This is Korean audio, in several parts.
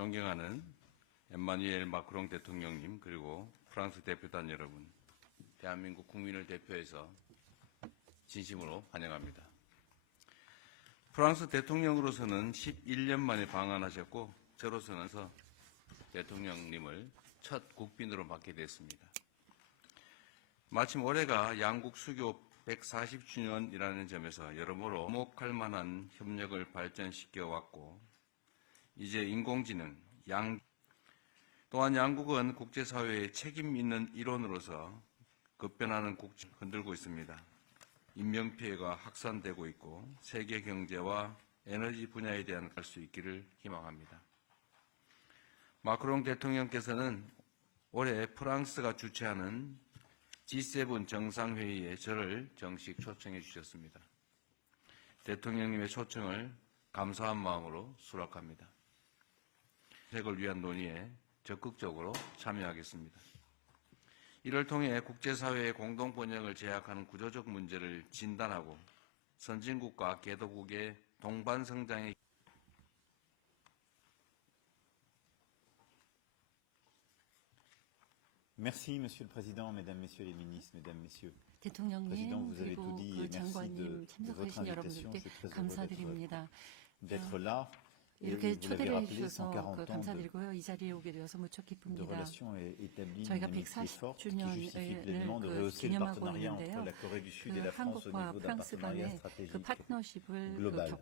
존경하는 엠마누엘 마크롱 대통령님, 그리고 프랑스 대표단 여러분, 대한민국 국민을 대표해서 진심으로 환영합니다. 프랑스 대통령으로서는 11년 만에 방한하셨고, 저로서는 대통령님을 첫 국빈으로 맡게 됐습니다. 마침 올해가 양국 수교 140주년이라는 점에서 여러모로 주목할 만한 협력을 발전시켜 왔고, 이제 인공지능, 또한 양국은 국제사회의 책임 있는 일원으로서 급변하는 국제를 흔들고 있습니다. 인명피해가 확산되고 있고 세계 경제와 에너지 분야에 대한 갈 수 있기를 희망합니다. 마크롱 대통령께서는 올해 프랑스가 주최하는 G7 정상회의에 저를 정식 초청해 주셨습니다. 대통령님의 초청을 감사한 마음으로 수락합니다. 정책을 위한 논의에 적극적으로 참여하겠습니다. 이를 통해 국제사회의 공동번영을 제약하는 구조적 문제를 진단하고 선진국과 개도국의 동반성장에 Merci, Monsieur le Président, Mesdames, Messieurs les ministres, Mesdames, Messieurs. 대통령님 그리고 그 장관님 참석하신 여러분들께 감사드립니다. d'être là. 이렇게 초대를 해주셔서 감사드리고요. 이 자리에 오게 되어서 무척 기쁩니다. 저희가 140주년을 기념하고 있는데요. 한국과 프랑스 간의 그 파트너십을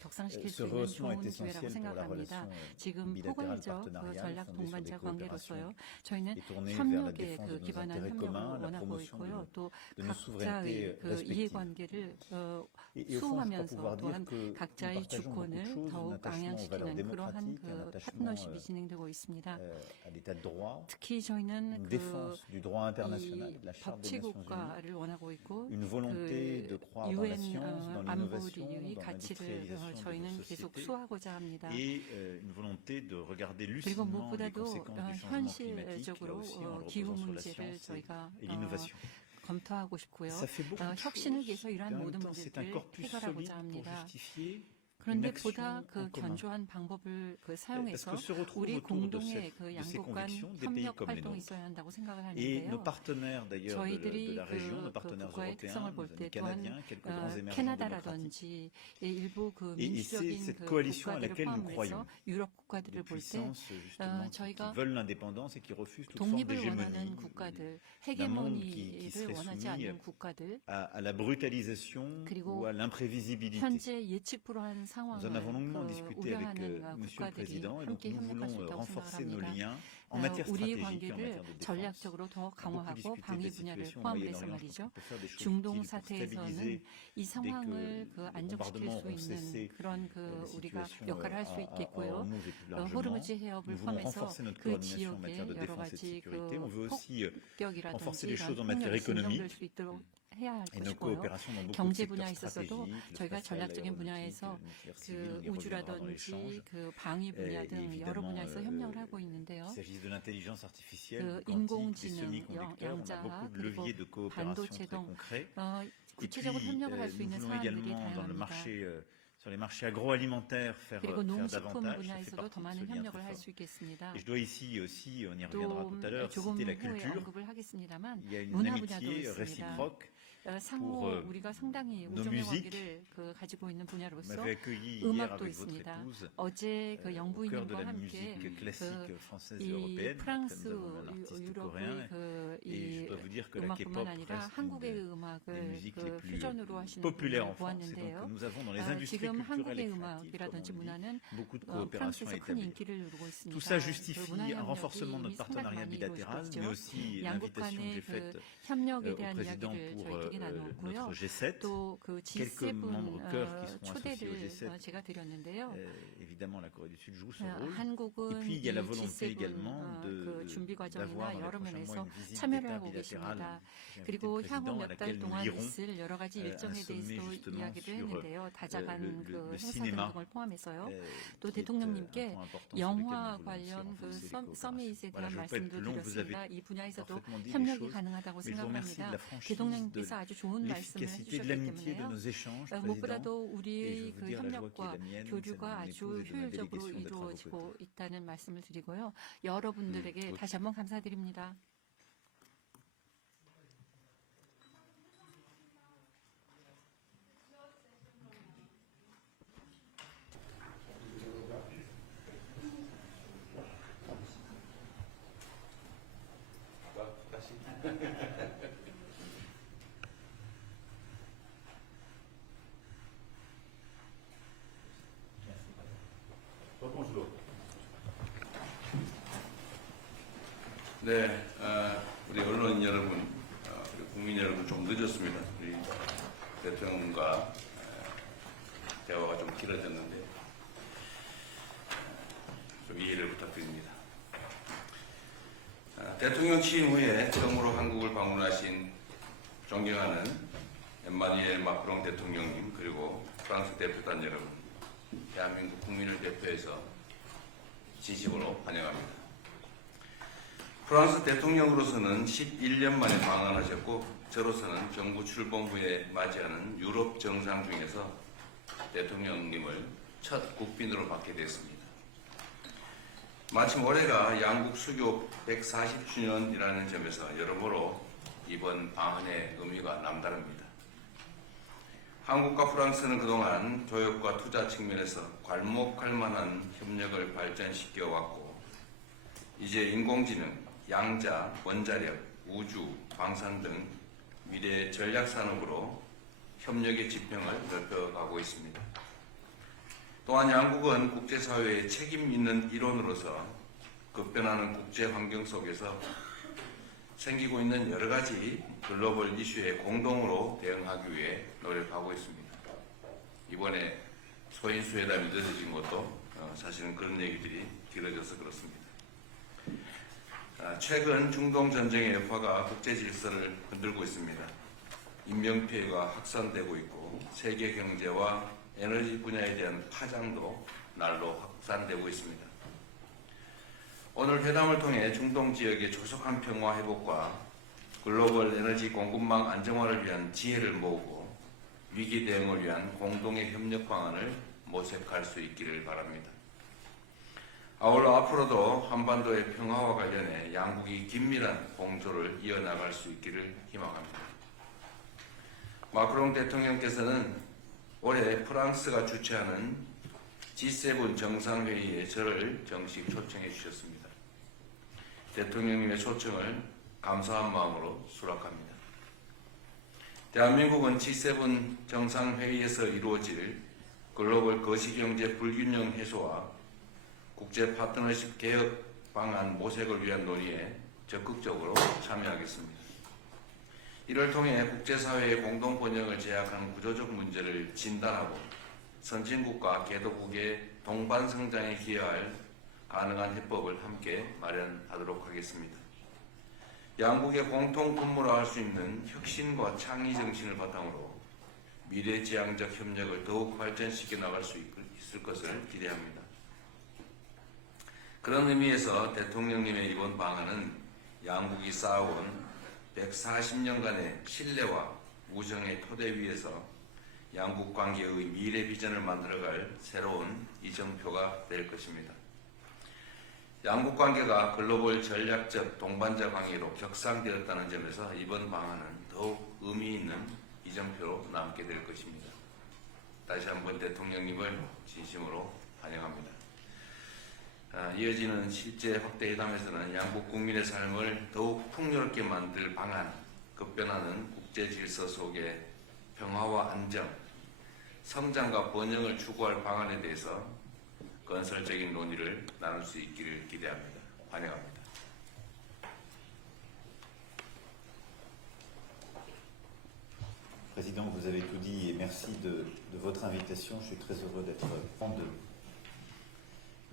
격상시킬 수 있는 좋은 기회라고 생각합니다. 지금 포괄적 전략 동반자 관계로서요. 저희는 협력에 기반한 협력을 원하고 있고요. 또 각자의 이해관계를 수호하면서 또한 각자의 주권을 더욱 강양시키는 그러한 파트너십이 진행되고 있습니다. 특히 저희는 법치국가를 원하고 있고 UN 안보리의 가치를 저희는 계속 수호하고자 합니다. 그리고 무엇보다도 현실적으로 기후 문제를 저희가 검토하고 싶고요. 혁신을 위해서 이러한 모든 문제들을 해결하고자 합니다. 그런데 보다 견조한 방법을 사용해서 우리 공동의 양국 간 협력 활동이 있어야 한다고 생각을 하는데요. 저희들이 국가의 특성을 볼 때 또한 캐나다라든지 일부 민주적인 국가들을 포함해서 유럽 국가들을 볼 때 저희가 독립을 원하는 국가들, 헤게모니를 원하지 않는 국가들, 그리고 현재 예측 불허한 상황을 우려하는 국가들이 함께 협력할 수 있다고 생각합니다. 우리의 관계를 전략적으로 더 강화하고 방위 분야를 포함해서 말이죠. 중동 사태에서는 이 상황을 안정시킬 수 있는 그런 우리가 역할을 할 수 있겠고요. 호르무즈 해협을 포함해서 그 지역에 여러 가지 폭격이라든지 이런 폭력이 진정될 수 있도록 해야 할 것이고요. 경제 분야에 있어서도 저희가 전략적인 분야에서 우주라든지 방위 분야 등 여러 분야에서 협력을 하고 있는데요. 인공지능, 양자화, 그리고 반도체 등 구체적으로 협력을 할 수 있는 사안들이 다양합니다. 그리고 농식품 분야에서도 더 많은 협력을 할 수 있겠습니다. 또 조금 후에 언급을 하겠습니다만 문화 분야도 있습니다. 상호 우리가 상당히 우정의 관계를 가지고 있는 분야로서 음악도 있습니다. 어제 영부인님과 함께 이 프랑스 유럽의 이 음악뿐만 아니라 한국의 음악을 퓨전으로 하시는 분을 보았는데요. 지금 한국의 음악이라든지 문화는 프랑스에서 큰 인기를 누리고 있습니다. 문화 협력이 상당히 많이 이루어지고 있죠. 양국 간의 협력에 대한 이야기를 저희들이 나누었고요. 또 G7 초대를 제가 드렸는데요. 한국은 이 G7 그 준비 과정이나 여러 면에서 참여를 하고 계십니다. 그리고 향후 몇 달 동안 있을 여러 가지 일정에 대해서도 이야기를 했는데요. 다자간 그 행사들 등을 포함해서요. 또 대통령님께 영화 관련 그 서밋에 대한 말씀도 드렸습니다. 이 분야에서도 협력이 가능하다고 생각합니다. 대통령님께서 아주 좋은 말씀을 해주셨기 때문에요. 무엇보다도 우리의 그 협력과 교류가 아주 효율적으로 이루어지고 있다는 말씀을 드리고요. 여러분들에게 다시 한번 감사드립니다. 네, 우리 언론 여러분, 우리 국민 여러분 좀 늦었습니다. 우리 대통령과 대화가 좀 길어졌는데 좀 이해를 부탁드립니다. 대통령 취임 후에 처음으로 한국을 방문하신 존경하는 엠마누엘 마크롱 대통령님 그리고 프랑스 대표단 여러분, 대한민국 국민을 대표해서 진심으로 환영합니다. 프랑스 대통령으로서는 11년 만에 방한하셨고 저로서는 정부 출범 후에 맞이하는 유럽 정상 중에서 대통령님을 첫 국빈으로 받게 됐습니다. 마침 올해가 양국 수교 140주년이라는 점에서 여러모로 이번 방한의 의미가 남다릅니다. 한국과 프랑스는 그동안 교역과 투자 측면에서 괄목할 만한 협력을 발전시켜 왔고 이제 인공지능, 양자, 원자력, 우주, 방산 등 미래 전략산업으로 협력의 지평을 넓혀가고 있습니다. 또한 양국은 국제사회의 책임 있는 일원으로서 급변하는 국제환경 속에서 생기고 있는 여러 가지 글로벌 이슈에 공동으로 대응하기 위해 노력하고 있습니다. 이번에 소인수 회담이 늦어진 것도 사실은 그런 얘기들이 길어져서 그렇습니다. 최근 중동 전쟁의 여파가 국제 질서를 흔들고 있습니다. 인명피해가 확산되고 있고 세계 경제와 에너지 분야에 대한 파장도 날로 확산되고 있습니다. 오늘 회담을 통해 중동 지역의 조속한 평화 회복과 글로벌 에너지 공급망 안정화를 위한 지혜를 모으고 위기 대응을 위한 공동의 협력 방안을 모색할 수 있기를 바랍니다. 아울러 앞으로도 한반도의 평화와 관련해 양국이 긴밀한 공조를 이어나갈 수 있기를 희망합니다. 마크롱 대통령께서는 올해 프랑스가 주최하는 G7 정상회의에 저를 정식 초청해 주셨습니다. 대통령님의 초청을 감사한 마음으로 수락합니다. 대한민국은 G7 정상회의에서 이루어질 글로벌 거시경제 불균형 해소와 국제 파트너십 개혁 방안 모색을 위한 논의에 적극적으로 참여하겠습니다. 이를 통해 국제사회의 공동 번영을 제약하는 구조적 문제를 진단하고 선진국과 개도국의 동반 성장에 기여할 가능한 해법을 함께 마련하도록 하겠습니다. 양국의 공통 근무로 할 수 있는 혁신과 창의 정신을 바탕으로 미래지향적 협력을 더욱 발전시켜 나갈 수 있을 것을 기대합니다. 그런 의미에서 대통령님의 이번 방안은 양국이 쌓아온 140년간의 신뢰와 우정의 토대 위에서 양국 관계의 미래 비전을 만들어갈 새로운 이정표가 될 것입니다. 양국 관계가 글로벌 전략적 동반자 관계로 격상되었다는 점에서 이번 방안은 더욱 의미 있는 이정표로 남게 될 것입니다. 다시 한번 대통령님을 진심으로 환영합니다. 이어지는 실제 확대 회담에서는 양국 국민의 삶을 더욱 풍요롭게 만들 방안, 급변하는 국제 질서 속에 평화와 안정, 성장과 번영을 추구할 방안에 대해서 건설적인 논의를 나눌 수 있기를 기대합니다. 환영합니다. Président, vous avez tout dit et merci de votre invitation. Je suis très heureux d'être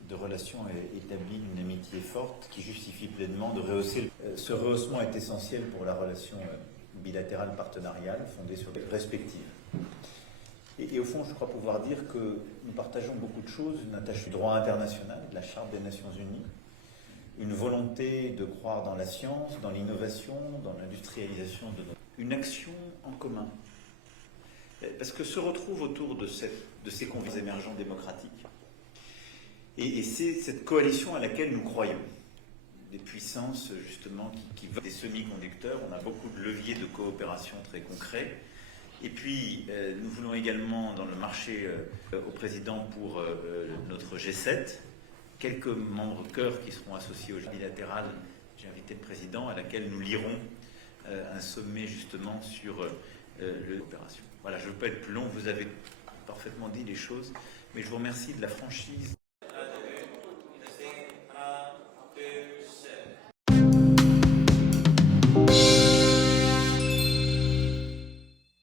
de relations établies, une amitié forte. forte qui justifie pleinement de rehausser. Ce rehaussement est essentiel pour la relation bilatérale partenariale fondée sur les respectives. Et au fond, je crois pouvoir dire que nous partageons beaucoup de choses, une attache du droit international, de la Charte des Nations Unies, une volonté de croire dans la science, dans l'innovation, dans l'industrialisation de notre... Une action en commun. Parce que se retrouve autour de ces convives émergents démocratiques. Et c'est cette coalition à laquelle nous croyons. Des puissances, justement, qui veulent des semi-conducteurs. On a beaucoup de leviers de coopération très concrets. Et puis, nous voulons également, dans le marché au président pour notre G7, quelques membres cœur qui seront associés au bilatéral. J'ai invité le président, à laquelle nous lirons un sommet, justement, sur l'opération. Voilà, je ne veux pas être plus long, vous avez parfaitement dit les choses, mais je vous remercie de la franchise.